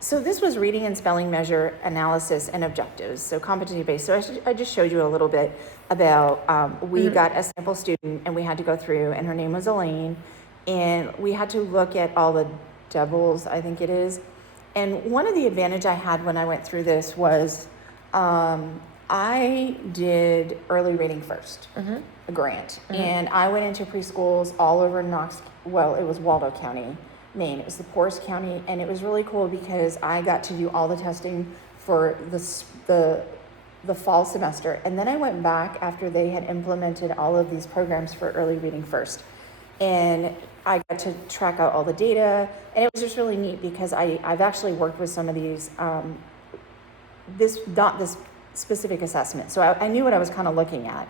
So this was reading and spelling measure analysis and objectives, so competency-based. So I just showed you a little bit about, we got a sample student and we had to go through, and her name was Elaine, and we had to look at all the doubles, I think it is. And one of the advantage I had when I went through this was I did early reading first, a grant, and I went into preschools all over it was Waldo County, Maine. It was the poorest county, and it was really cool because I got to do all the testing for the fall semester, and then I went back after they had implemented all of these programs for early reading first, and I got to track out all the data, and it was just really neat because I've actually worked with some of these, not this specific assessment, so I knew what I was kind of looking at.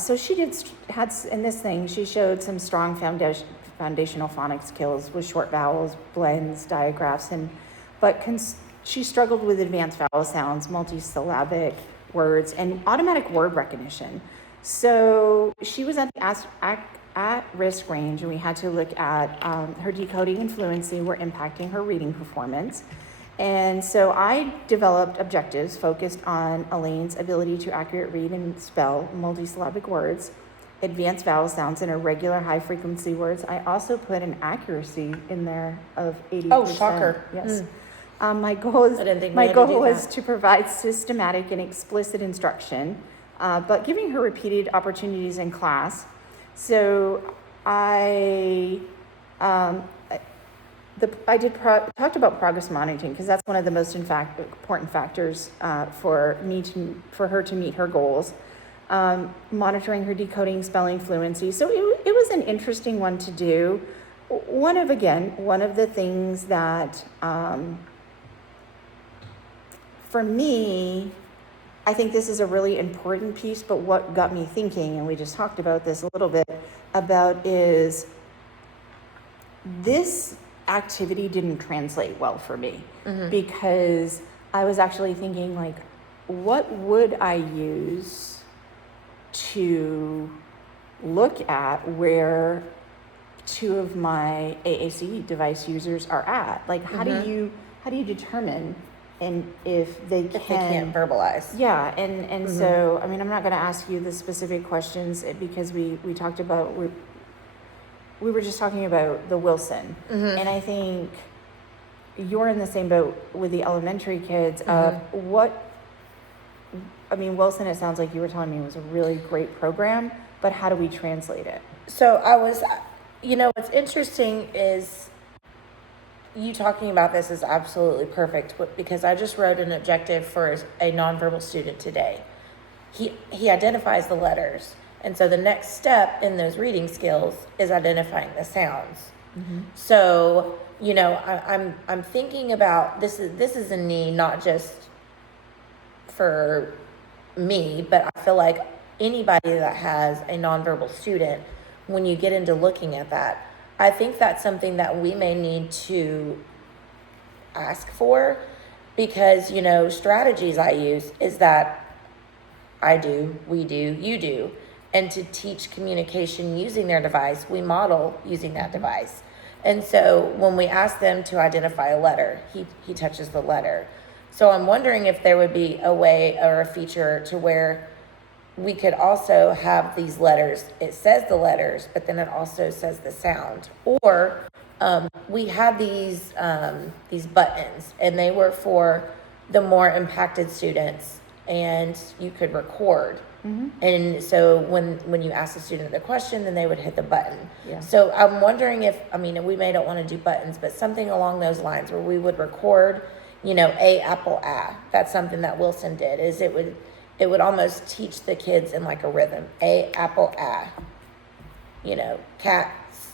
So she had in this thing, she showed some strong foundational phonics skills with short vowels, blends, digraphs, but she struggled with advanced vowel sounds, multisyllabic words, and automatic word recognition. So she was at the at-risk range, and we had to look at her decoding and fluency were impacting her reading performance. And so I developed objectives focused on Elaine's ability to accurately read and spell multisyllabic words, advanced vowel sounds, and irregular high-frequency words. I also put an accuracy in there of 80%. Oh, shocker. Yes. My goal was to provide systematic and explicit instruction, but giving her repeated opportunities in class. So I talked about progress monitoring because that's one of the most important factors for her to meet her goals. Monitoring her decoding, spelling, fluency. So it was an interesting one to do. One of the things that for me, I think this is a really important piece, but what got me thinking, and we just talked about this a little bit, about is this activity didn't translate well for me because I was actually thinking, like, what would I use to look at where two of my AAC device users are at? Like, how do you determine if they can't verbalize? Yeah, and so, I mean, I'm not going to ask you the specific questions because we talked about, we were just talking about the Wilson, and I think you're in the same boat with the elementary kids of Wilson, it sounds like you were telling me, was a really great program, but how do we translate it? So what's interesting is you talking about this is absolutely perfect because I just wrote an objective for a nonverbal student today. He identifies the letters. And so the next step in those reading skills is identifying the sounds. So, I'm thinking about this is a need not just for me, but I feel like anybody that has a nonverbal student, when you get into looking at that, I think that's something that we may need to ask for because, strategies I use is that I do, we do, you do. And to teach communication using their device, we model using that device. And so when we ask them to identify a letter, he touches the letter. So I'm wondering if there would be a way or a feature to where we could also have these letters. It says the letters, but then it also says the sound. Or we had these buttons, and they were for the more impacted students, and you could record. And so when you ask the student the question, then they would hit the button. Yeah. So I'm wondering if, we may not want to do buttons, but something along those lines where we would record, a apple ah. That's something that Wilson did, is it would almost teach the kids in like a rhythm. A apple ah. Cats,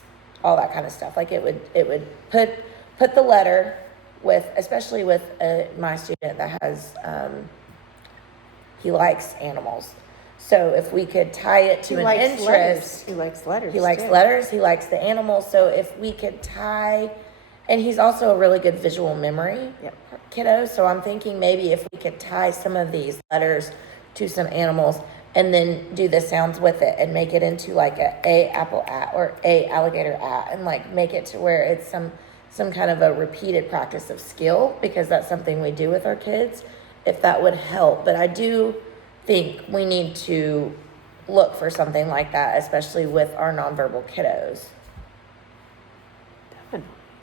all that kind of stuff. Like it would put the letter with, especially with my student that has, he likes animals. So if we could tie it to an interest. He likes letters. He likes letters. He likes the animals. So if we could tie, and he's also a really good visual memory kiddo. So I'm thinking maybe if we could tie some of these letters to some animals and then do the sounds with it and make it into like a apple at or a alligator at, and like make it to where it's some kind of a repeated practice of skill, because that's something we do with our kids, if that would help. But I do think we need to look for something like that, especially with our nonverbal kiddos. Definitely.